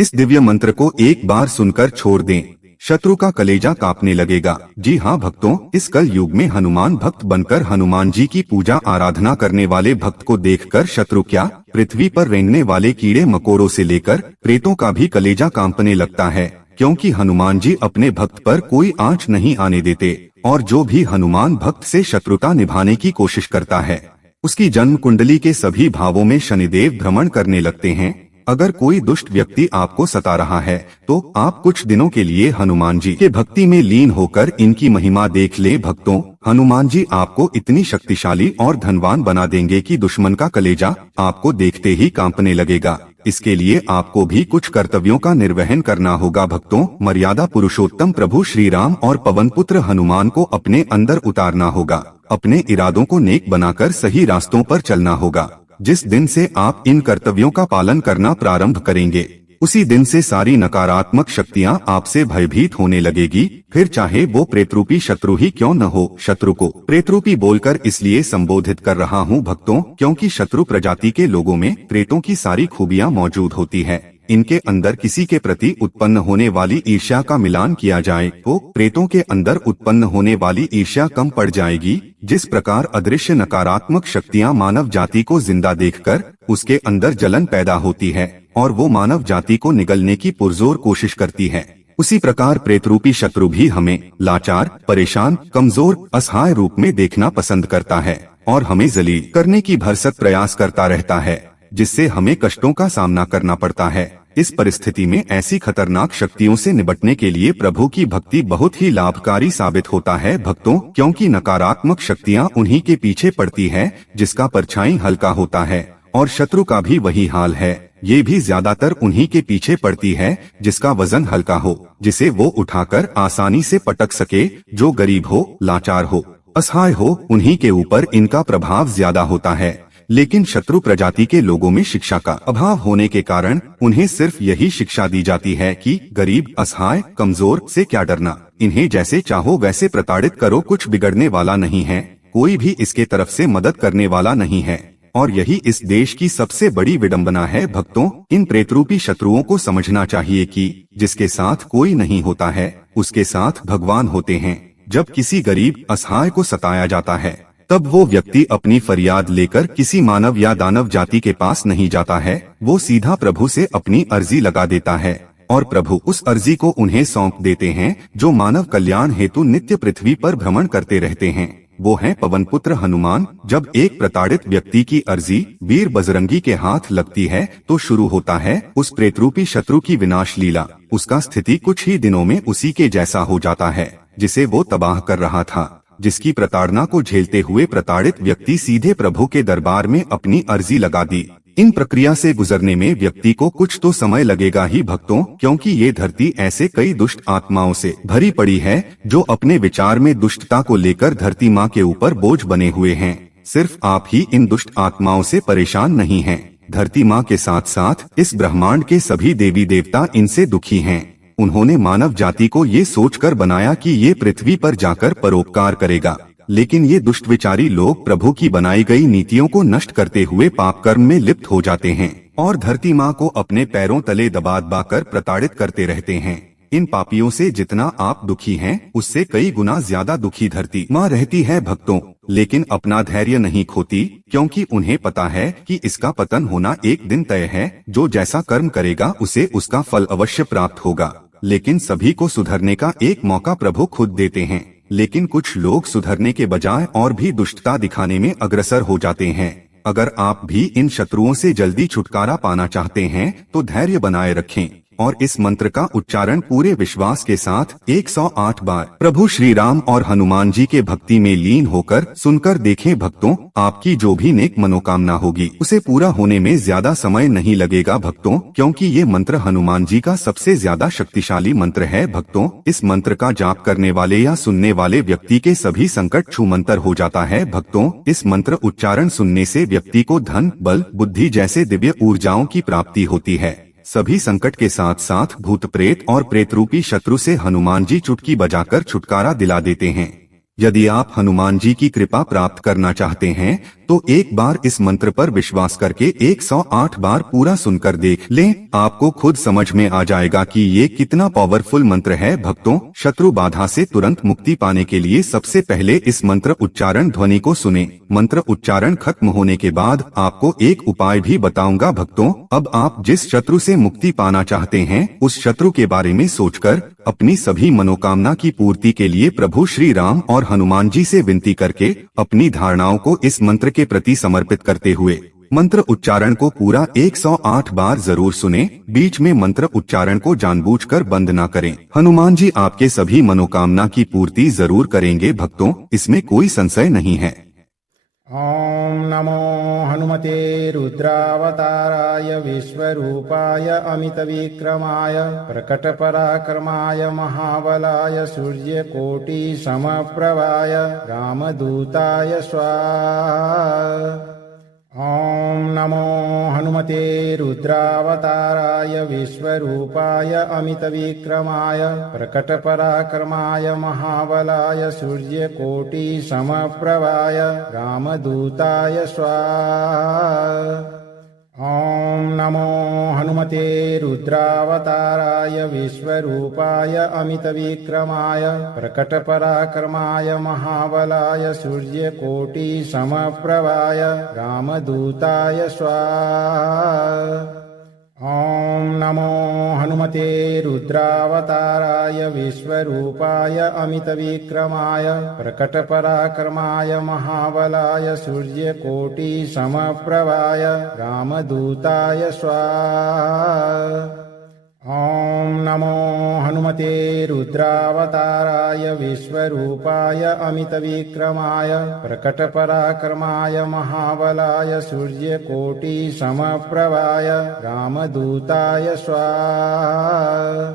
इस दिव्य मंत्र को एक बार सुनकर छोड़ दें, शत्रु का कलेजा कांपने लगेगा। जी हाँ भक्तों, इस कल युग में हनुमान भक्त बनकर हनुमान जी की पूजा आराधना करने वाले भक्त को देखकर शत्रु क्या, पृथ्वी पर रेंगने वाले कीड़े मकोड़ों से लेकर प्रेतों का भी कलेजा कांपने लगता है, क्योंकि हनुमान जी अपने भक्त पर कोई आंच नहीं आने देते। और जो भी हनुमान भक्त से शत्रुता निभाने की कोशिश करता है, उसकी जन्म कुंडली के सभी भावों में शनिदेव भ्रमण करने लगते हैं। अगर कोई दुष्ट व्यक्ति आपको सता रहा है तो आप कुछ दिनों के लिए हनुमान जी के भक्ति में लीन होकर इनकी महिमा देख ले भक्तों। हनुमान जी आपको इतनी शक्तिशाली और धनवान बना देंगे कि दुश्मन का कलेजा आपको देखते ही कांपने लगेगा। इसके लिए आपको भी कुछ कर्तव्यों का निर्वहन करना होगा भक्तों। मर्यादा पुरुषोत्तम प्रभु श्री राम और पवन पुत्र हनुमान को अपने अंदर उतारना होगा। अपने इरादों को नेक बनाकर सही रास्तों पर चलना होगा। जिस दिन से आप इन कर्तव्यों का पालन करना प्रारंभ करेंगे, उसी दिन से सारी नकारात्मक शक्तियां आपसे भयभीत होने लगेगी, फिर चाहे वो प्रेतरूपी शत्रु ही क्यों न हो। शत्रु को प्रेतरूपी बोलकर इसलिए संबोधित कर रहा हूँ भक्तों, क्योंकि शत्रु प्रजाति के लोगों में प्रेतों की सारी खूबियां मौजूद होती है। इनके अंदर किसी के प्रति उत्पन्न होने वाली ईर्ष्या का मिलान किया जाए तो प्रेतों के अंदर उत्पन्न होने वाली ईर्ष्या कम पड़ जाएगी। जिस प्रकार अदृश्य नकारात्मक शक्तियां मानव जाति को जिंदा देखकर उसके अंदर जलन पैदा होती है और वो मानव जाति को निगलने की पुरजोर कोशिश करती है, उसी प्रकार प्रेतरूपी शत्रु भी हमें लाचार, परेशान, कमजोर, असहाय रूप में देखना पसंद करता है और हमें जलील करने की भरसक प्रयास करता रहता है, जिससे हमें कष्टों का सामना करना पड़ता है। इस परिस्थिति में ऐसी खतरनाक शक्तियों से निपटने के लिए प्रभु की भक्ति बहुत ही लाभकारी साबित होता है भक्तों, क्योंकि नकारात्मक शक्तियां उन्हीं के पीछे पड़ती है जिसका परछाई हल्का होता है, और शत्रु का भी वही हाल है। ये भी ज्यादातर उन्हीं के पीछे पड़ती है जिसका वजन हल्का हो, जिसे वो उठाकर आसानी से पटक सके। जो गरीब हो, लाचार हो, असहाय हो, उन्हीं के ऊपर इनका प्रभाव ज्यादा होता है। लेकिन शत्रु प्रजाति के लोगों में शिक्षा का अभाव होने के कारण उन्हें सिर्फ यही शिक्षा दी जाती है कि गरीब, असहाय, कमजोर से क्या डरना, इन्हें जैसे चाहो वैसे प्रताड़ित करो, कुछ बिगड़ने वाला नहीं है, कोई भी इसके तरफ से मदद करने वाला नहीं है। और यही इस देश की सबसे बड़ी विडंबना है भक्तों। इन प्रेतरूपी शत्रुओं को समझना चाहिए कि जिसके साथ कोई नहीं होता है, उसके साथ भगवान होते हैं। जब किसी गरीब, असहाय को सताया जाता है, तब वो व्यक्ति अपनी फरियाद लेकर किसी मानव या दानव जाति के पास नहीं जाता है, वो सीधा प्रभु से अपनी अर्जी लगा देता है और प्रभु उस अर्जी को उन्हें सौंप देते हैं, जो मानव कल्याण हेतु नित्य पृथ्वी पर भ्रमण करते रहते हैं। वो हैं पवन पुत्र हनुमान। जब एक प्रताड़ित व्यक्ति की अर्जी वीर बजरंगी के हाथ लगती है तो शुरू होता है उस प्रेतरूपी शत्रु की विनाश लीला। उसका स्थिति कुछ ही दिनों में उसी के जैसा हो जाता है जिसे वो तबाह कर रहा था। जिसकी प्रताड़ना को झेलते हुए प्रताड़ित व्यक्ति सीधे प्रभु के दरबार में अपनी अर्जी लगा दी। इन प्रक्रिया से गुजरने में व्यक्ति को कुछ तो समय लगेगा ही भक्तों, क्योंकि ये धरती ऐसे कई दुष्ट आत्माओं से भरी पड़ी है जो अपने विचार में दुष्टता को लेकर धरती माँ के ऊपर बोझ बने हुए हैं। सिर्फ आप ही इन दुष्ट आत्माओं से परेशान नहीं हैं, धरती माँ के साथ साथ इस ब्रह्मांड के सभी देवी देवता इनसे दुखी हैं। उन्होंने मानव जाति को ये सोचकर बनाया कि ये पृथ्वी पर जाकर परोपकार करेगा, लेकिन ये दुष्ट विचारी लोग प्रभु की बनाई गई नीतियों को नष्ट करते हुए पाप कर्म में लिप्त हो जाते हैं और धरती माँ को अपने पैरों तले दबा दबा कर प्रताड़ित करते रहते हैं। इन पापियों से जितना आप दुखी हैं, उससे कई गुना ज्यादा दुखी धरती माँ रहती है भक्तों। लेकिन अपना धैर्य नहीं खोती, क्योंकि उन्हें पता है कि इसका पतन होना एक दिन तय है। जो जैसा कर्म करेगा उसे उसका फल अवश्य प्राप्त होगा। लेकिन सभी को सुधरने का एक मौका प्रभु खुद देते हैं, लेकिन कुछ लोग सुधरने के बजाय और भी दुष्टता दिखाने में अग्रसर हो जाते हैं। अगर आप भी इन शत्रुओं से जल्दी छुटकारा पाना चाहते हैं तो धैर्य बनाए रखें और इस मंत्र का उच्चारण पूरे विश्वास के साथ 108 बार प्रभु श्री राम और हनुमान जी के भक्ति में लीन होकर सुनकर देखें भक्तों। आपकी जो भी नेक मनोकामना होगी उसे पूरा होने में ज्यादा समय नहीं लगेगा भक्तों, क्योंकि ये मंत्र हनुमान जी का सबसे ज्यादा शक्तिशाली मंत्र है भक्तों। इस मंत्र का जाप करने वाले या सुनने वाले व्यक्ति के सभी संकट छूमंतर हो जाता है भक्तों। इस मंत्र उच्चारण सुनने से व्यक्ति को धन, बल, बुद्धि जैसे दिव्य ऊर्जाओं की प्राप्ति होती है। सभी संकट के साथ साथ भूत प्रेत और प्रेतरूपी शत्रु से हनुमान जी चुटकी बजाकर छुटकारा दिला देते हैं। यदि आप हनुमान जी की कृपा प्राप्त करना चाहते हैं तो एक बार इस मंत्र पर विश्वास करके 108 बार पूरा सुनकर देख लें, आपको खुद समझ में आ जाएगा कि ये कितना पावरफुल मंत्र है। भक्तों, शत्रु बाधा से तुरंत मुक्ति पाने के लिए सबसे पहले इस मंत्र उच्चारण ध्वनि को सुने। मंत्र उच्चारण खत्म होने के बाद आपको एक उपाय भी बताऊंगा। भक्तों, अब आप जिस शत्रु से मुक्ति पाना चाहते हैं उस शत्रु के बारे में सोचकर अपनी सभी मनोकामना की पूर्ति के लिए प्रभु श्री राम और हनुमान जी से विनती करके अपनी धारणाओं को इस मंत्र के प्रति समर्पित करते हुए मंत्र उच्चारण को पूरा 108 बार जरूर सुने। बीच में मंत्र उच्चारण को जानबूझकर बंद ना करें। हनुमान जी आपके सभी मनोकामना की पूर्ति जरूर करेंगे। भक्तों, इसमें कोई संशय नहीं है। ओम नमो हनुमते रुद्रावताराय विश्वरूपाय अमितविक्रमाय प्रकटपराक्रमाय महाबलाय सूर्यकोटि समप्रभाय रामदूताय स्वाहा। ओम नमो हनुमते रुद्रावताराय विश्वरूपाय अमितविक्रमाय प्रकटपराक्रमाय महाबलाय सूर्यकोटि समप्रभाय रामदूताय स्वाहा। ओम नमो हनुमते रुद्रावताराय विश्वरूपाय अमितविक्रमाय प्रकटपराक्रमाय महाबलाय सूर्यकोटि समप्रभाय रामदूताय स्वाहा। ओम नमो हनुमते रुद्रावताराय विश्वरूपाय अमितविक्रमाय प्रकटपराक्रमाय महाबलाय सूर्यकोटि समप्रभाय रामदूताय स्वाहा। ओम नमो हनुमते रुद्रावताराय विश्वरूपाय अमितविक्रमाय प्रकटपराक्रमाय महाबलाय सूर्यकोटि समप्रभाय रामदूताय स्वाहा।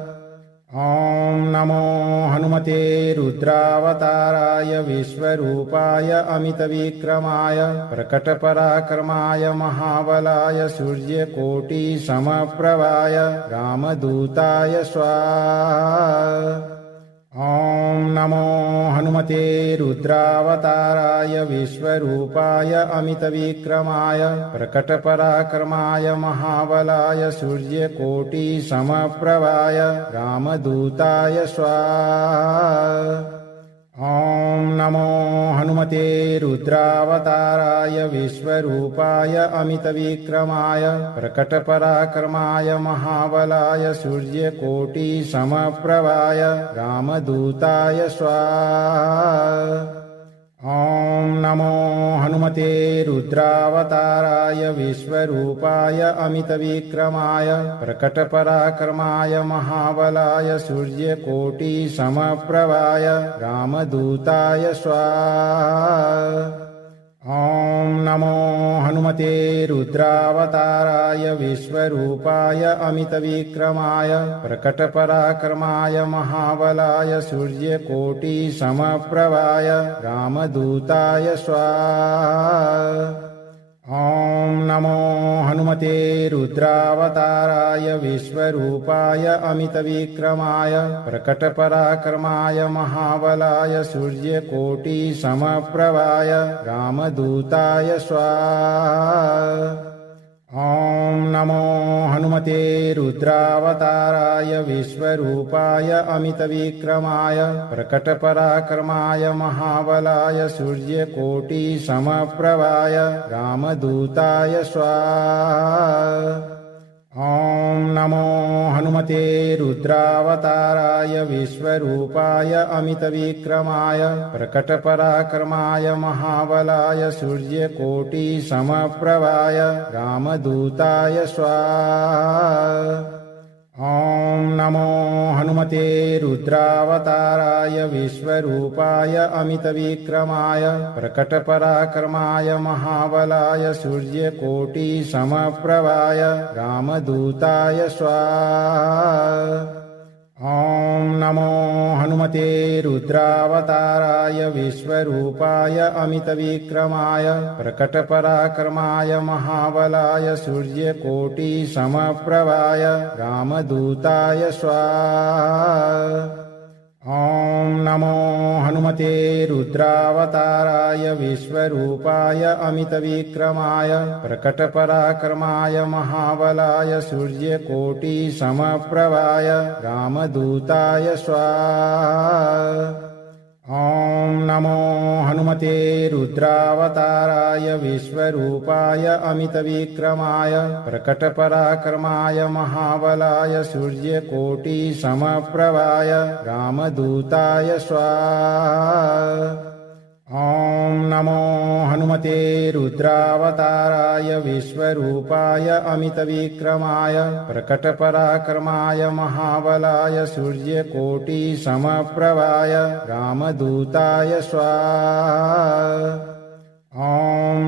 ओम नमो हनुमते रुद्रावताराय विश्वरूपाय अमितविक्रमाय प्रकटपराक्रमाय महाबलाय सूर्यकोटि समप्रभाय रामदूताय स्वाहा। ओम नमो हनुमते रुद्रावताराय विश्वरूपाय अमितविक्रमाय प्रकटपराक्रमाय महाबलाय सूर्यकोटि समप्रभाय रामदूताय स्वाहा। ओम नमो हनुमते रुद्रावताराय विश्वरूपाय अमितविक्रमाय प्रकटपराक्रमाय महाबलाय सूर्यकोटि समप्रभाय रामदूताय स्वाहा। ओम नमो हनुमते रुद्रावताराय विश्वरूपाय अमितविक्रमाय प्रकटपराक्रमाय महाबलाय सूर्यकोटि समप्रभाय रामदूताय स्वाहा। ओम नमो हनुमते रुद्रावताराय विश्वरूपाय अमितविक्रमाय प्रकटपराक्रमाय महाबलाय सूर्यकोटि समप्रभाय रामदूताय स्वाहा। ओम नमो हनुमते रुद्रावताराय विश्वरूपाय अमितविक्रमाय प्रकटपराक्रमाय महाबलाय सूर्यकोटि समप्रभाय रामदूताय स्वाहा। ओम नमो हनुमते रुद्रावताराय विश्वरूपाय अमितविक्रमाय प्रकटपराक्रमाय महाबलाय सूर्यकोटि समप्रभाय रामदूताय स्वाहा। ओम नमो हनुमते रुद्रावताराय विश्वरूपाय अमितविक्रमाय प्रकटपराक्रमाय महाबलाय सूर्यकोटि समप्रभाय रामदूताय स्वाहा। ओम नमो हनुमते रुद्रावताराय विश्वरूपाय अमितविक्रमाय प्रकटपराक्रमाय महाबलाय सूर्यकोटि समप्रभाय रामदूताय स्वाहा। ओम नमो हनुमते रुद्रावताराय विश्वरूपाय अमितविक्रमाय प्रकटपराक्रमाय महाबलाय सूर्यकोटि समप्रभाय रामदूताय स्वाहा। ॐ नमो हनुमते रुद्रावताराय विश्वरूपाय अमितविक्रमाय प्रकटपराक्रमाय महाबलाय सूर्यकोटिसमप्रभाय रामदूताय स्वाहा। ॐ नमो हनुमते रुद्रावताराय विश्वरूपाय अमितविक्रमाय प्रकटपराक्रमाय महाबलाय सूर्यकोटिसमप्रभाय रामदूताय स्वाहा। ॐ नमो हनुमते रुद्रावताराय विश्वरूपाय अमितविक्रमाय प्रकटपराक्रमाय महाबलाय सूर्यकोटिसमप्रभाय रामदूताय स्वाहा। ॐ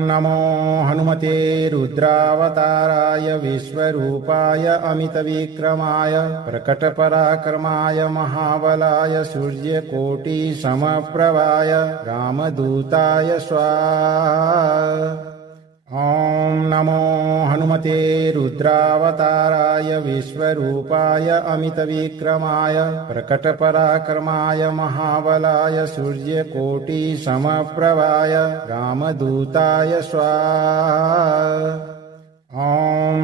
नमो हनुमते रुद्रावताराय विश्वरूपाय अमितविक्रमाय प्रकटपराक्रमाय महाबलाय सूर्यकोटिसमप्रभाय रामदूताय स्वाहा। ॐ नमो हनुमते रुद्रावताराय विश्वरूपाय अमितविक्रमाय प्रकटपराक्रमाय महाबलाय सूर्यकोटिसमप्रभाय रामदूताय स्वाहा। ॐ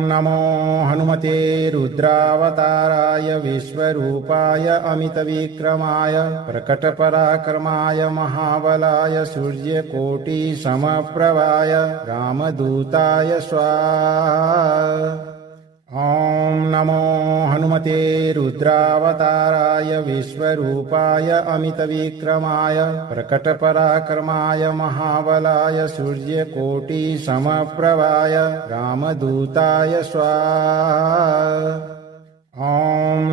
नमो हनुमते रुद्रावताराय विश्वरूपाय अमितविक्रमाय प्रकटपराक्रमाय महाबलाय सूर्यकोटिसमप्रभाय रामदूताय स्वाहा। ॐ नमो हनुमते रुद्रावताराय विश्वरूपाय अमितविक्रमाय प्रकटपराक्रमाय महाबलाय सूर्यकोटिसमप्रभाय रामदूताय स्वाहा। ॐ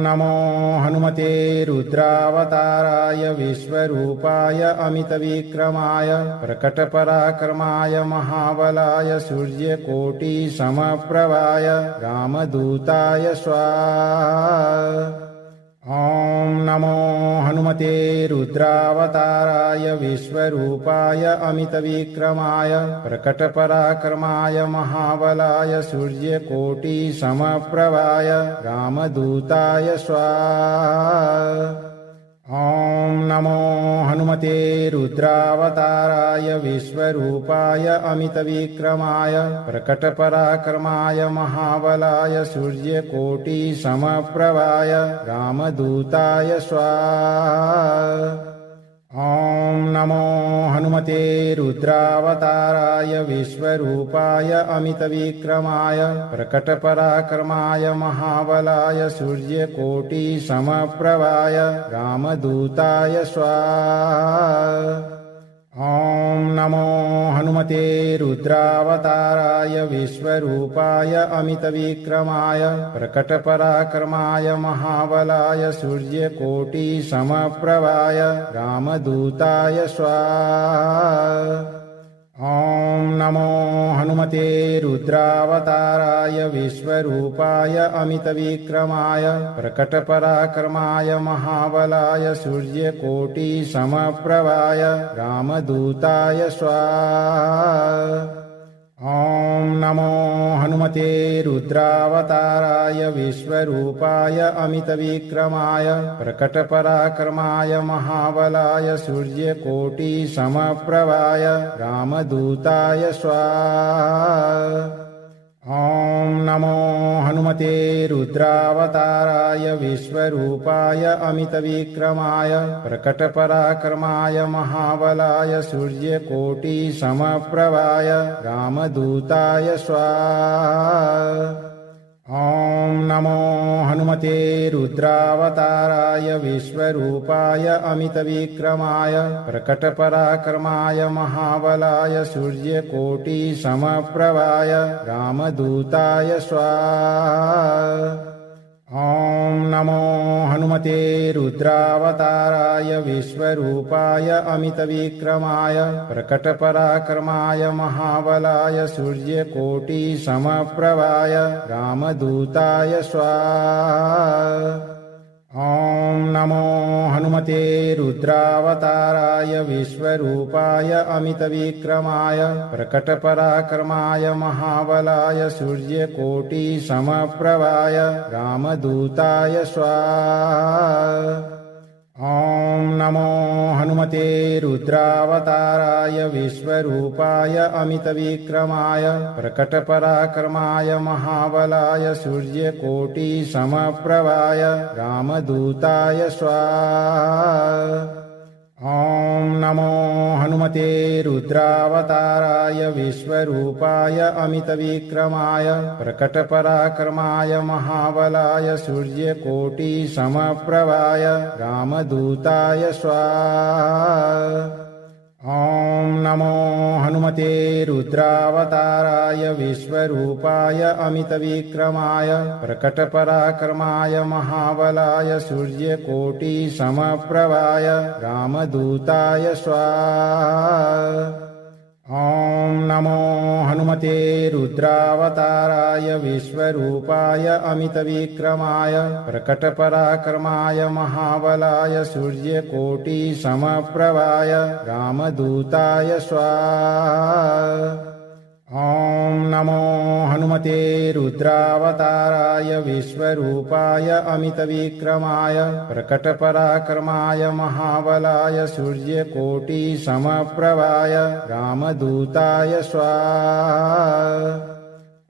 नमो हनुमते रुद्रावताराय विश्वरूपाय अमितविक्रमाय प्रकटपराक्रमाय महाबलाय सूर्यकोटिसमप्रभाय रामदूताय स्वाहा। ॐ नमो हनुमते रुद्रावताराय विश्वरूपाय अमितविक्रमाय प्रकटपराक्रमाय महाबलाय सूर्यकोटिसमप्रभाय रामदूताय स्वाहा। ॐ नमो हनुमते रुद्रावताराय विश्वरूपाय अमितविक्रमाय प्रकटपराक्रमाय महाबलाय सूर्यकोटिसमप्रभाय रामदूताय स्वाहा। ॐ नमो हनुमते रुद्रावताराय विश्वरूपाय अमितविक्रमाय प्रकटपराक्रमाय महाबलाय सूर्यकोटिसमप्रभाय रामदूताय स्वाहा। ॐ नमो हनुमते रुद्रावताराय विश्वरूपाय अमितविक्रमाय प्रकटपराक्रमाय महाबलाय सूर्यकोटिसमप्रभाय रामदूताय स्वाहा। ॐ नमो हनुमते रुद्रावताराय विश्वरूपाय अमितविक्रमाय प्रकटपराक्रमाय महाबलाय सूर्यकोटिसमप्रभाय रामदूताय स्वाहा। ॐ नमो हनुमते रुद्रावताराय विश्वरूपाय अमितविक्रमाय प्रकटपराक्रमाय महाबलाय सूर्यकोटिसमप्रभाय रामदूताय स्वाहा। ॐ नमो हनुमते रुद्रावताराय विश्वरूपाय अमितविक्रमाय प्रकटपराक्रमाय महाबलाय सूर्यकोटिसमप्रभाय रामदूताय स्वाहा। ॐ नमो हनुमते रुद्रावताराय विश्वरूपाय अमितविक्रमाय प्रकटपराक्रमाय महाबलाय सूर्यकोटिसमप्रभाय रामदूताय स्वाहा। ॐ नमो हनुमते रुद्रावताराय विश्वरूपाय अमितविक्रमाय प्रकटपराक्रमाय महाबलाय सूर्यकोटिसमप्रभाय रामदूताय स्वाहा। ॐ नमो हनुमते रुद्रावताराय विश्वरूपाय अमितविक्रमाय प्रकटपराक्रमाय महाबलाय सूर्यकोटिसमप्रभाय रामदूताय स्वाहा। ॐ नमो हनुमते रुद्रावताराय विश्वरूपाय अमितविक्रमाय प्रकटपराक्रमाय महाबलाय सूर्यकोटिसमप्रभाय रामदूताय स्वाहा। ॐ नमो हनुमते रुद्रावताराय विश्वरूपाय अमितविक्रमाय प्रकटपराक्रमाय महाबलाय सूर्यकोटिसमप्रभाय रामदूताय स्वाहा। ॐ नमो हनुमते रुद्रावताराय विश्वरूपाय अमितविक्रमाय प्रकटपराक्रमाय महाबलाय सूर्यकोटिसमप्रभाय रामदूताय स्वाहा। ॐ नमो हनुमते रुद्रावताराय विश्वरूपाय अमितविक्रमाय प्रकटपराक्रमाय महाबलाय सूर्यकोटिसमप्रभाय रामदूताय स्वाहा। ॐ नमो हनुमते रुद्रावताराय विश्वरूपाय अमितविक्रमाय प्रकटपराक्रमाय महाबलाय सूर्यकोटिसमप्रभाय रामदूताय स्वाहा।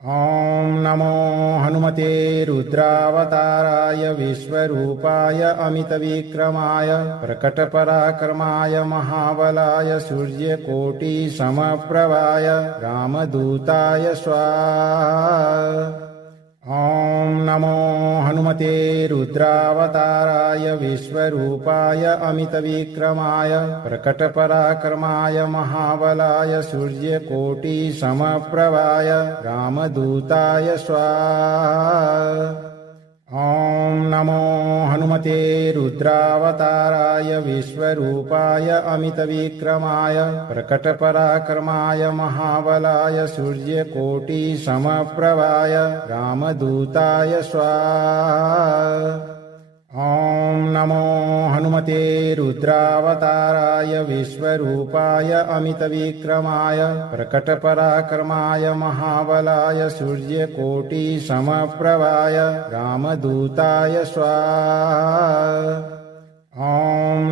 ॐ नमो हनुमते रुद्रावताराय विश्वरूपाय अमितविक्रमाय प्रकटपराक्रमाय महाबलाय सूर्यकोटिसमप्रभाय रामदूताय स्वाहा। ॐ नमो हनुमते रुद्रावताराय विश्वरूपाय अमितविक्रमाय प्रकटपराक्रमाय महाबलाय सूर्यकोटिसमप्रभाय रामदूताय स्वाहा। ॐ नमो हनुमते रुद्रावताराय विश्वरूपाय अमितविक्रमाय प्रकटपराक्रमाय महाबलाय सूर्यकोटिसमप्रभाय रामदूताय स्वाहा। ॐ नमो हनुमते रुद्रावताराय विश्वरूपाय अमितविक्रमाय प्रकटपराक्रमाय महाबलाय सूर्यकोटिसमप्रभाय रामदूताय स्वाहा। ॐ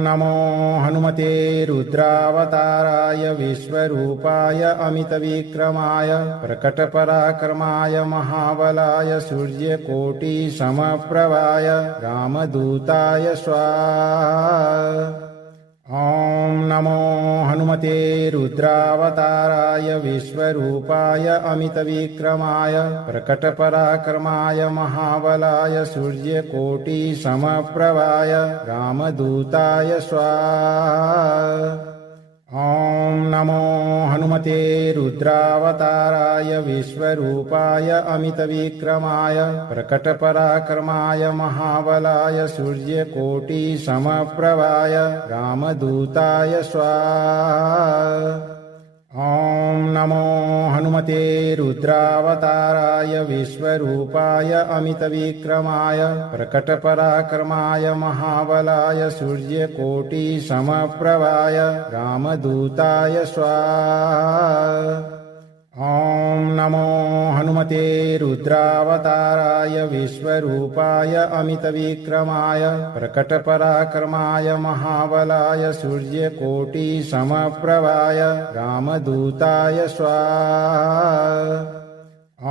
नमो हनुमते रुद्रावताराय विश्वरूपाय अमितविक्रमाय प्रकटपराक्रमाय महाबलाय सूर्यकोटिसमप्रभाय रामदूताय स्वाहा। ॐ नमो हनुमते रुद्रावताराय विश्वरूपाय अमितविक्रमाय प्रकटपराक्रमाय महाबलाय सूर्यकोटिसमप्रभाय रामदूताय स्वाहा। ॐ नमो हनुमते रुद्रावताराय विश्वरूपाय अमितविक्रमाय प्रकटपराक्रमाय महाबलाय सूर्यकोटिसमप्रभाय रामदूताय स्वाहा। ॐ नमो हनुमते रुद्रावताराय विश्वरूपाय अमितविक्रमाय प्रकटपराक्रमाय महाबलाय सूर्यकोटिसमप्रभाय रामदूताय स्वाहा। ॐ नमो हनुमते रुद्रावताराय विश्वरूपाय अमितविक्रमाय प्रकटपराक्रमाय महाबलाय सूर्यकोटिसमप्रभाय रामदूताय स्वाहा। ॐ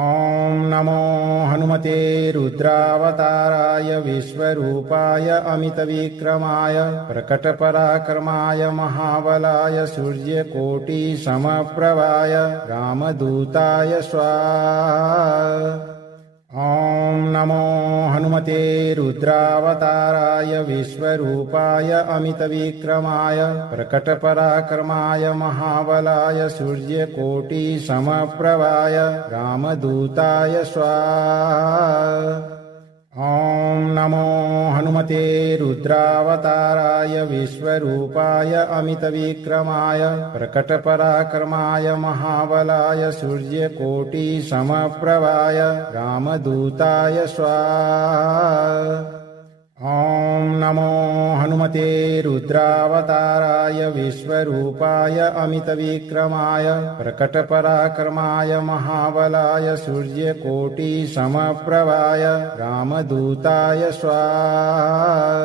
नमो हनुमते रुद्रावताराय विश्वरूपाय अमितविक्रमाय प्रकटपराक्रमाय महाबलाय सूर्यकोटिसमप्रभाय रामदूताय स्वाहा। ॐ नमो हनुमते रुद्रावताराय विश्वरूपाय अमितविक्रमाय प्रकटपराक्रमाय महाबलाय सूर्यकोटिसमप्रभाय रामदूताय स्वाहा। ॐ नमो हनुमते रुद्रावताराय विश्वरूपाय अमितविक्रमाय प्रकटपराक्रमाय महाबलाय सूर्यकोटिसमप्रभाय रामदूताय स्वाहा। ॐ नमो हनुमते रुद्रावताराय विश्वरूपाय अमितविक्रमाय प्रकटपराक्रमाय महाबलाय सूर्यकोटिसमप्रभाय रामदूताय स्वाहा।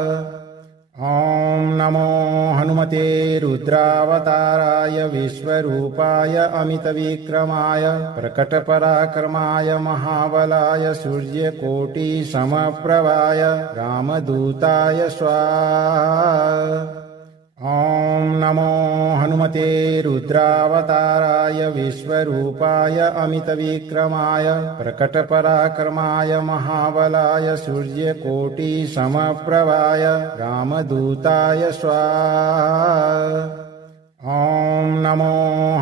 ॐ नमो हनुमते रुद्रावताराय विश्वरूपाय अमितविक्रमाय प्रकटपराक्रमाय महाबलाय सूर्यकोटिसमप्रभाय रामदूताय स्वाहा। ॐ नमो हनुमते रुद्रावताराय विश्वरूपाय अमितविक्रमाय प्रकटपराक्रमाय महाबलाय सूर्यकोटिसमप्रभाय रामदूताय स्वाहा। ॐ नमो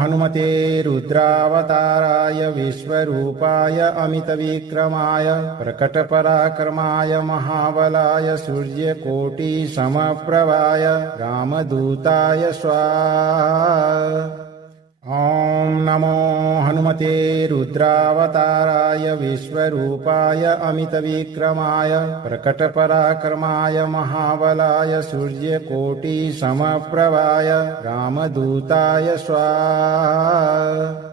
हनुमते रुद्रावताराय विश्वरूपाय अमितविक्रमाय प्रकटपराक्रमाय महाबलाय सूर्यकोटिसमप्रभाय रामदूताय स्वाहा। ॐ नमो हनुमते रुद्रावताराय विश्वरूपाय अमितविक्रमाय प्रकटपराक्रमाय महाबलाय सूर्यकोटिसमप्रभाय रामदूताय स्वाहा।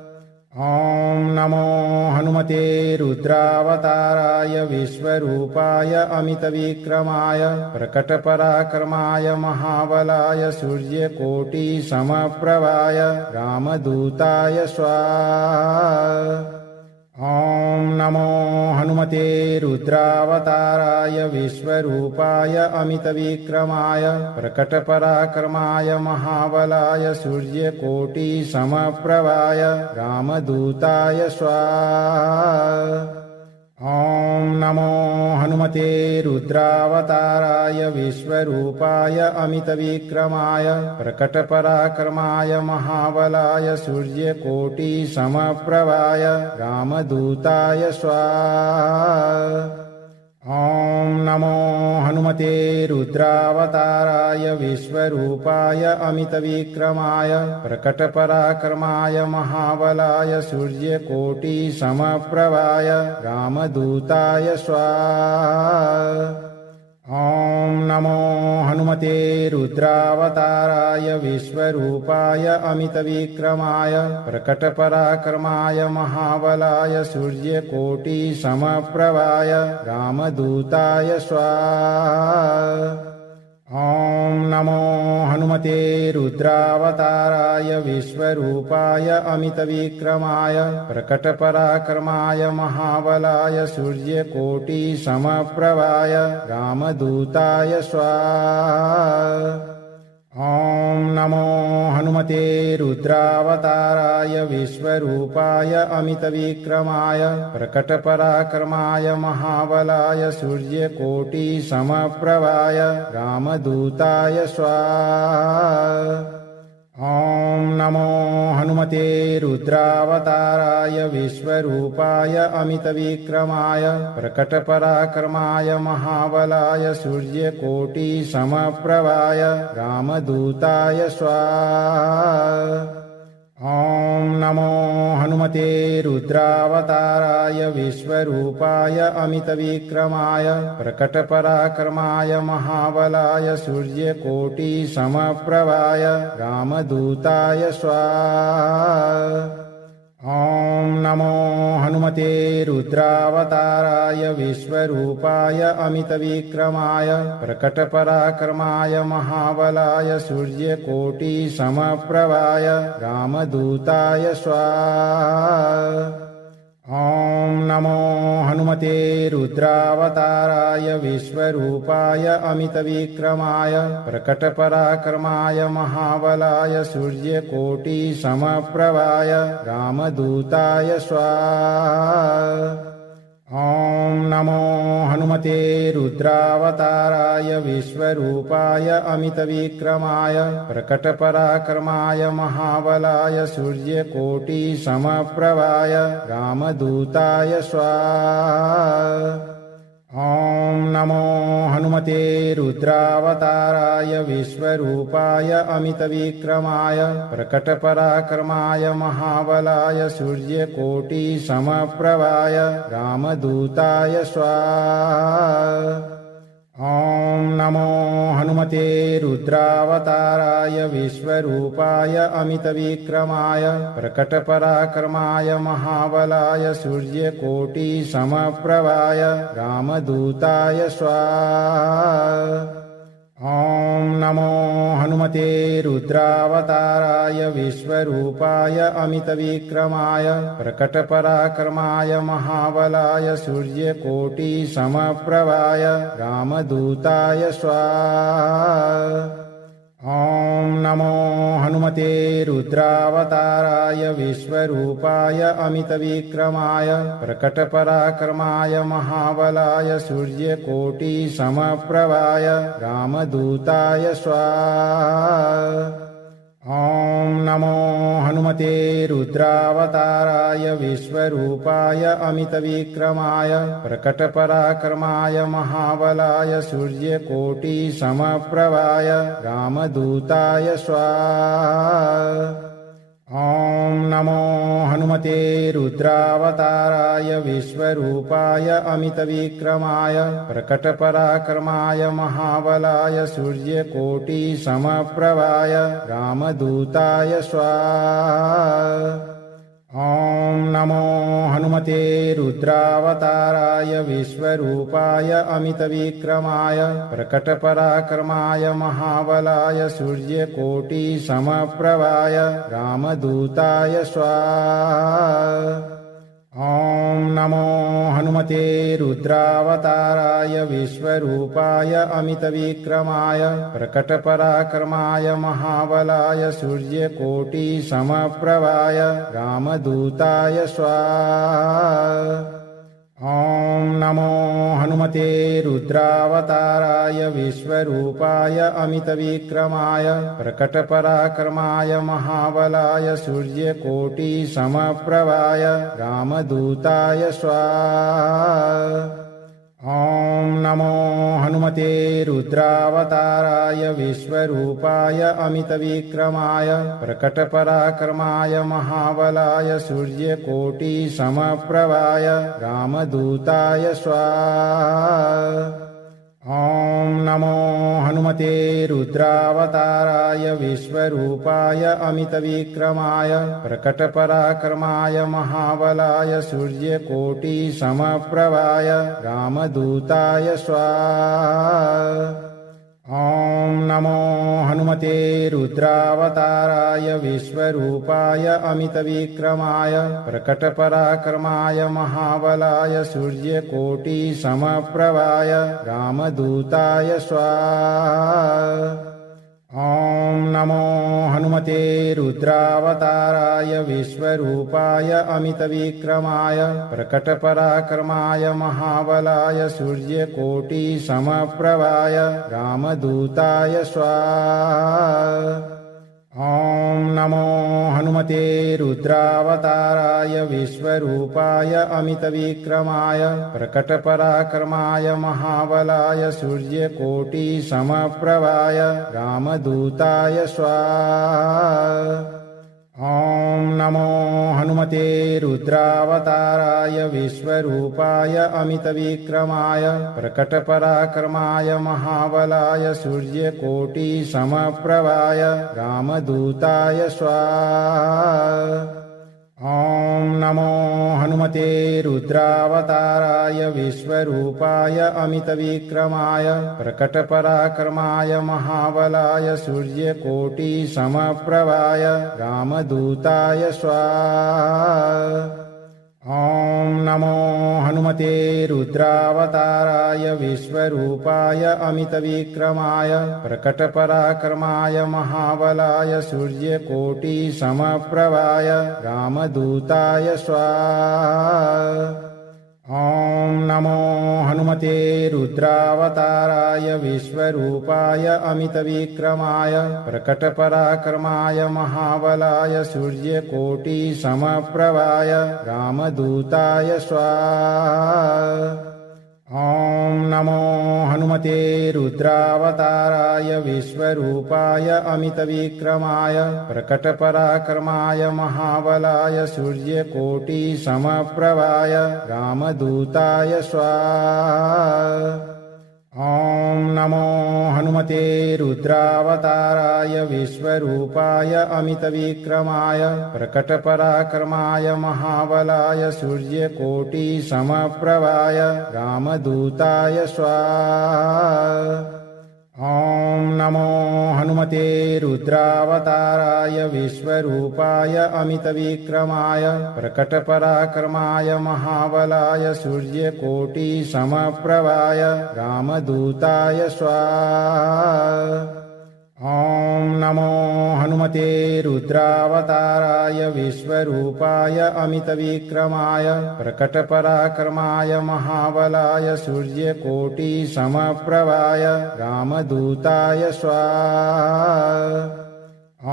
ॐ नमो हनुमते रुद्रावताराय विश्वरूपाय अमितविक्रमाय प्रकटपराक्रमाय महाबलाय सूर्यकोटिसमप्रभाय रामदूताय स्वाहा। ॐ नमो हनुमते रुद्रावताराय विश्वरूपाय अमितविक्रमाय प्रकटपराक्रमाय महाबलाय सूर्यकोटिसमप्रभाय रामदूताय स्वाहा। ॐ नमो हनुमते रुद्रावताराय विश्वरूपाय अमितविक्रमाय प्रकटपराक्रमाय महाबलाय सूर्यकोटिसमप्रभाय रामदूताय स्वाहा। ॐ नमो हनुमते रुद्रावताराय विश्वरूपाय अमितविक्रमाय प्रकटपराक्रमाय महाबलाय सूर्यकोटिसमप्रभाय रामदूताय स्वाहा। ॐ नमो हनुमते रुद्रावताराय विश्वरूपाय अमितविक्रमाय प्रकटपराक्रमाय महाबलाय सूर्यकोटिसमप्रभाय रामदूताय स्वाहा। ॐ नमो हनुमते रुद्रावताराय विश्वरूपाय अमितविक्रमाय प्रकटपराक्रमाय महाबलाय सूर्यकोटिसमप्रभाय रामदूताय स्वाहा। ॐ नमो हनुमते रुद्रावताराय विश्वरूपाय अमितविक्रमाय प्रकटपराक्रमाय महाबलाय सूर्यकोटिसमप्रभाय रामदूताय स्वाहा। ॐ नमो हनुमते रुद्रावताराय विश्वरूपाय अमितविक्रमाय प्रकटपराक्रमाय महाबलाय सूर्यकोटिसमप्रभाय रामदूताय स्वाहा। ॐ नमो हनुमते रुद्रावताराय विश्वरूपाय अमितविक्रमाय प्रकटपराक्रमाय महाबलाय सूर्यकोटिसमप्रभाय रामदूताय स्वाहा। ॐ नमो हनुमते रुद्रावताराय विश्वरूपाय अमितविक्रमाय प्रकटपराक्रमाय महाबलाय सूर्यकोटिसमप्रभाय रामदूताय स्वाहा। ॐ नमो हनुमते रुद्रावताराय विश्वरूपाय अमितविक्रमाय प्रकटपराक्रमाय महाबलाय सूर्यकोटिसमप्रभाय रामदूताय स्वाहा। ॐ नमो हनुमते रुद्रावताराय विश्वरूपाय अमितविक्रमाय प्रकटपराक्रमाय महाबलाय सूर्यकोटिसमप्रभाय रामदूताय स्वाहा। ॐ नमो हनुमते रुद्रावताराय विश्वरूपाय अमितविक्रमाय प्रकटपराक्रमाय महाबलाय सूर्यकोटिसमप्रभाय रामदूताय स्वाहा। ॐ नमो हनुमते रुद्रावताराय विश्वरूपाय अमितविक्रमाय प्रकटपराक्रमाय महाबलाय सूर्यकोटिसमप्रभाय रामदूताय स्वाहा। ॐ हनुमते रुद्रावताराय विश्वरूपाय अमितविक्रमाय प्रकटपराक्रमाय महाबलाय सूर्यकोटिसमप्रभाय रामदूताय स्वाहा। ॐ नमो हनुमते रुद्रावताराय विश्वरूपाय अमितविक्रमाय प्रकटपराक्रमाय महाबलाय सूर्यकोटिसमप्रभाय रामदूताय स्वाहा। ॐ नमो हनुमते रुद्रावताराय विश्वरूपाय अमितविक्रमाय प्रकटपराक्रमाय महाबलाय सूर्यकोटिसमप्रभाय रामदूताय स्वाहा। ॐ नमो हनुमते रुद्रावताराय विश्वरूपाय अमितविक्रमाय प्रकटपराक्रमाय महाबलाय सूर्यकोटिसमप्रभाय रामदूताय स्वाहा। ॐ नमो हनुमते रुद्रावताराय विश्वरूपाय अमितविक्रमाय प्रकटपराक्रमाय महाबलाय सूर्यकोटिसमप्रभाय रामदूताय स्वाहा। ॐ नमो हनुमते रुद्रावताराय विश्वरूपाय अमितविक्रमाय प्रकटपराक्रमाय महाबलाय सूर्यकोटिसमप्रभाय रामदूताय स्वाहा। ॐ नमो हनुमते रुद्रावताराय विश्वरूपाय अमितविक्रमाय प्रकटपराक्रमाय महाबलाय सूर्यकोटिसमप्रभाय रामदूताय स्वाहा। ॐ नमो हनुमते रुद्रावताराय विश्वरूपाय अमितविक्रमाय प्रकटपराक्रमाय महाबलाय सूर्यकोटिसमप्रभाय रामदूताय स्वाहा। ॐ नमो हनुमते रुद्रावताराय विश्वरूपाय अमितविक्रमाय प्रकटपराक्रमाय महाबलाय सूर्यकोटिसमप्रभाय रामदूताय स्वाहा। ॐ नमो हनुमते रुद्रावताराय विश्वरूपाय अमितविक्रमाय प्रकटपराक्रमाय महाबलाय सूर्यकोटिसमप्रभाय रामदूताय स्वाहा। ॐ नमो हनुमते रुद्रावताराय विश्वरूपाय अमितविक्रमाय प्रकटपराक्रमाय महाबलाय सूर्यकोटिसमप्रभाय रामदूताय स्वाहा। ॐ नमो हनुमते रुद्रावताराय विश्वरूपाय अमितविक्रमाय प्रकटपराक्रमाय महाबलाय सूर्यकोटिसमप्रभाय रामदूताय स्वाहा। ॐ नमो हनुमते रुद्रावताराय विश्वरूपाय अमितविक्रमाय प्रकटपराक्रमाय महाबलाय सूर्यकोटिसमप्रभाय रामदूताय स्वाहा। ॐ नमो हनुमते रुद्रावताराय विश्वरूपाय अमितविक्रमाय प्रकटपराक्रमाय महाबलाय सूर्यकोटिसमप्रभाय रामदूताय स्वाहा। ॐ नमो हनुमते रुद्रावताराय विश्वरूपाय अमितविक्रमाय प्रकटपराक्रमाय महाबलाय सूर्यकोटिसमप्रभाय रामदूताय स्वाहा। ॐ नमो हनुमते रुद्रावताराय विश्वरूपाय अमितविक्रमाय प्रकटपराक्रमाय महाबलाय सूर्यकोटिसमप्रभाय रामदूताय स्वाहा। ॐ नमो हनुमते रुद्रावताराय विश्वरूपाय अमितविक्रमाय प्रकटपराक्रमाय महाबलाय सूर्यकोटिसमप्रभाय रामदूताय स्वाहा। ॐ नमो हनुमते रुद्रावताराय विश्वरूपाय अमितविक्रमाय प्रकटपराक्रमाय महाबलाय सूर्यकोटिसमप्रभाय रामदूताय स्वाहा। ॐ नमो हनुमते हनुमते रुद्रावताराय विश्वरूपाय अमितविक्रमाय प्रकटपराक्रमाय महाबलाय सूर्यकोटिसमप्रभाय रामदूताय स्वाहा। ॐ नमो हनुमते रुद्रावताराय विश्वरूपाय अमितविक्रमाय प्रकटपराक्रमाय महाबलाय सूर्यकोटिसमप्रभाय रामदूताय स्वाहा। ॐ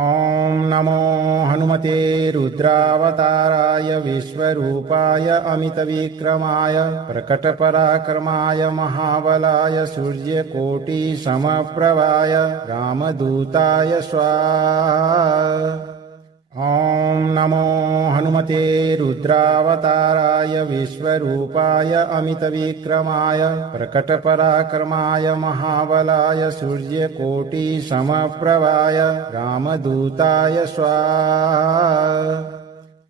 नमो हनुमते रुद्रावताराय विश्वरूपाय अमितविक्रमाय प्रकटपराक्रमाय महाबलाय सूर्यकोटिसमप्रभाय रामदूताय स्वाहा। ॐ नमो हनुमते रुद्रावताराय विश्वरूपाय अमितविक्रमाय प्रकटपराक्रमाय महाबलाय सूर्यकोटिसमप्रभाय रामदूताय स्वाहा।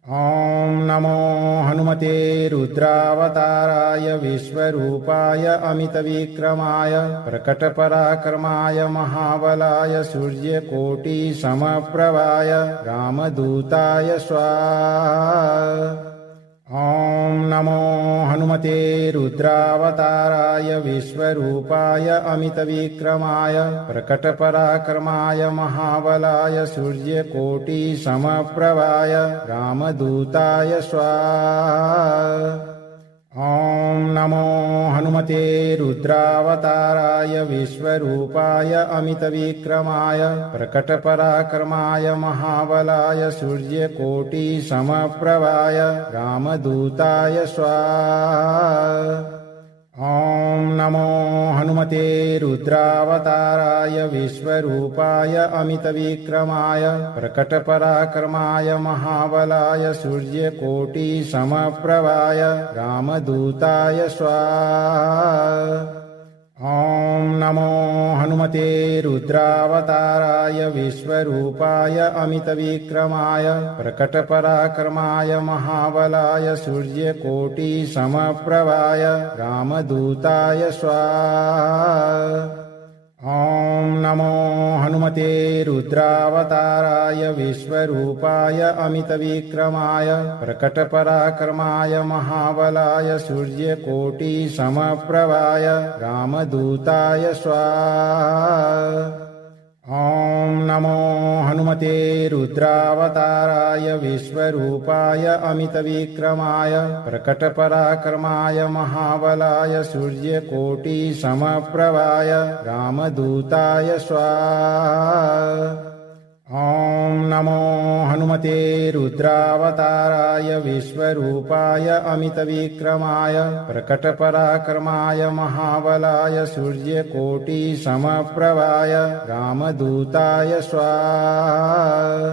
ॐ नमो हनुमते रुद्रावताराय विश्वरूपाय अमितविक्रमाय प्रकटपराक्रमाय महाबलाय सूर्यकोटिसमप्रभाय रामदूताय स्वाहा। ॐ नमो हनुमते रुद्रावताराय विश्वरूपाय अमितविक्रमाय प्रकटपराक्रमाय महाबलाय सूर्यकोटिसमप्रभाय रामदूताय स्वाहा। ॐ नमो हनुमते रुद्रावताराय विश्वरूपाय अमितविक्रमाय प्रकटपराक्रमाय महाबलाय सूर्यकोटिसमप्रभाय रामदूताय स्वाहा। ॐ नमो हनुमते रुद्रावताराय विश्वरूपाय अमितविक्रमाय प्रकटपराक्रमाय महाबलाय सूर्यकोटिसमप्रभाय रामदूताय स्वाहा। ॐ नमो हनुमते रुद्रावताराय विश्वरूपाय अमितविक्रमाय प्रकटपराक्रमाय महाबलाय सूर्यकोटिसमप्रभाय रामदूताय स्वाहा। ॐ नमो हनुमते रुद्रावताराय विश्वरूपाय अमितविक्रमाय प्रकटपराक्रमाय महाबलाय सूर्यकोटिसमप्रभाय रामदूताय स्वाहा। ॐ नमो हनुमते रुद्रावताराय विश्वरूपाय अमितविक्रमाय प्रकटपराक्रमाय महाबलाय सूर्यकोटिसमप्रभाय रामदूताय स्वाहा। ॐ नमो हनुमते रुद्रावताराय विश्वरूपाय अमितविक्रमाय प्रकटपराक्रमाय महाबलाय सूर्यकोटिसमप्रभाय रामदूताय स्वाहा।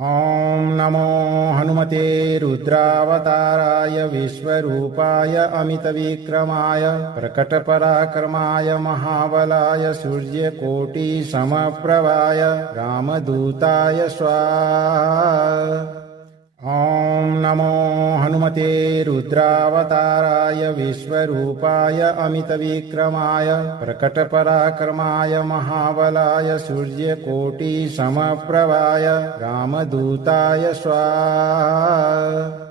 ॐ नमो हनुमते रुद्रावताराय विश्वरूपाय अमितविक्रमाय प्रकटपराक्रमाय महाबलाय सूर्यकोटिसमप्रभाय रामदूताय स्वाहा। ॐ नमो हनुमते रुद्रावताराय विश्वरूपाय अमितविक्रमाय प्रकटपराक्रमाय महाबलाय सूर्यकोटिसमप्रभाय रामदूताय स्वाहा।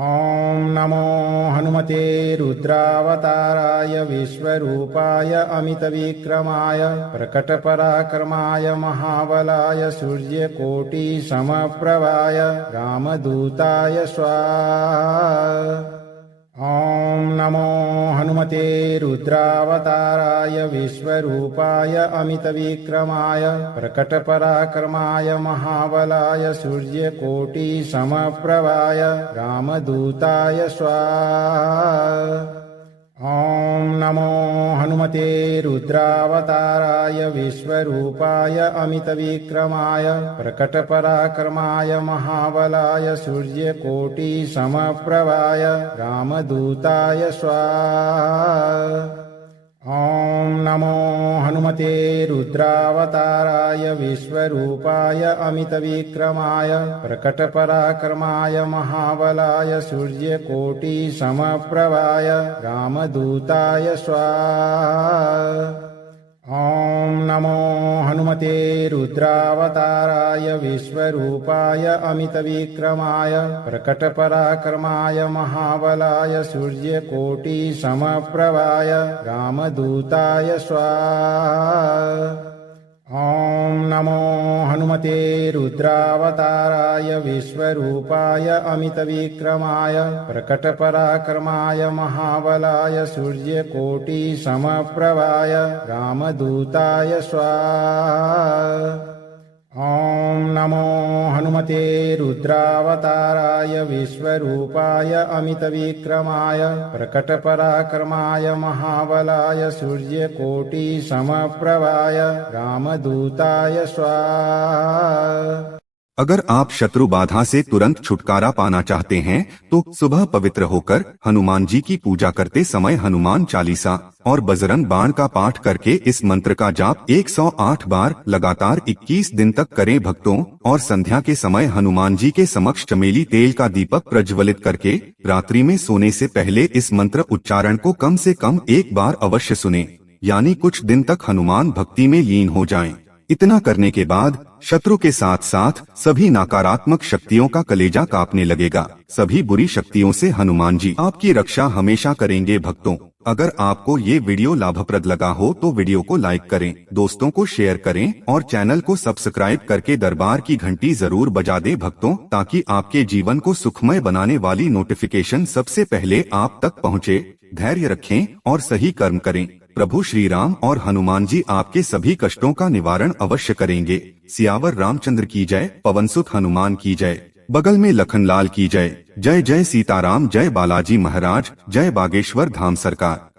ॐ नमो हनुमते रुद्रावताराय विश्वरूपाय अमितविक्रमाय प्रकटपराक्रमाय महाबलाय सूर्यकोटिसमप्रभाय रामदूताय स्वाहा। ॐ नमो हनुमते रुद्रावताराय विश्वरूपाय अमितविक्रमाय प्रकटपराक्रमाय महाबलाय सूर्यकोटिसमप्रभाय रामदूताय स्वाहा। ॐ नमो हनुमते रुद्रावताराय विश्वरूपाय अमितविक्रमाय प्रकटपराक्रमाय महाबलाय सूर्यकोटिसमप्रभाय रामदूताय स्वाहा। ॐ नमो हनुमते रुद्रावताराय विश्वरूपाय अमितविक्रमाय प्रकटपराक्रमाय महाबलाय सूर्यकोटिसमप्रभाय रामदूताय स्वाहा। ॐ नमो हनुमते हनुमते रुद्रावताराय विश्वरूपाय अमितविक्रमाय प्रकटपराक्रमाय महाबलाय सूर्यकोटिसमप्रभाय रामदूताय स्वाहा। ॐ नमो हनुमते रुद्रावताराय विश्वरूपाय अमितविक्रमाय प्रकटपराक्रमाय महाबलाय सूर्यकोटिसमप्रभाय रामदूताय स्वाहा। ॐ नमो हनुमते रुद्रावताराय विश्वरूपाय अमितविक्रमाय प्रकटपराक्रमाय महाबलाय सूर्यकोटिसमप्रभाय रामदूताय स्वाहा। अगर आप शत्रु बाधा से तुरंत छुटकारा पाना चाहते हैं तो सुबह पवित्र होकर हनुमान जी की पूजा करते समय हनुमान चालीसा और बजरंग बाण का पाठ करके इस मंत्र का जाप 108 बार लगातार 21 दिन तक करें भक्तों। और संध्या के समय हनुमान जी के समक्ष चमेली तेल का दीपक प्रज्वलित करके रात्रि में सोने से पहले इस मंत्र उच्चारण को कम से कम एक बार अवश्य सुने, यानी कुछ दिन तक हनुमान भक्ति में लीन हो जाएं। इतना करने के बाद शत्रु के साथ साथ सभी नकारात्मक शक्तियों का कलेजा कांपने लगेगा। सभी बुरी शक्तियों से हनुमान जी आपकी रक्षा हमेशा करेंगे भक्तों। अगर आपको ये वीडियो लाभप्रद लगा हो तो वीडियो को लाइक करें, दोस्तों को शेयर करें और चैनल को सब्सक्राइब करके दरबार की घंटी जरूर बजा दें भक्तों, ताकि आपके जीवन को सुखमय बनाने वाली नोटिफिकेशन सबसे पहले आप तक पहुँचे। धैर्य रखें और सही कर्म करें। प्रभु श्री राम और हनुमान जी आपके सभी कष्टों का निवारण अवश्य करेंगे। सियावर रामचंद्र की जय, पवनसुत हनुमान की जय, बगल में लखनलाल की जय। जय जय सीताराम, जय बालाजी महाराज, जय बागेश्वर धाम सरकार।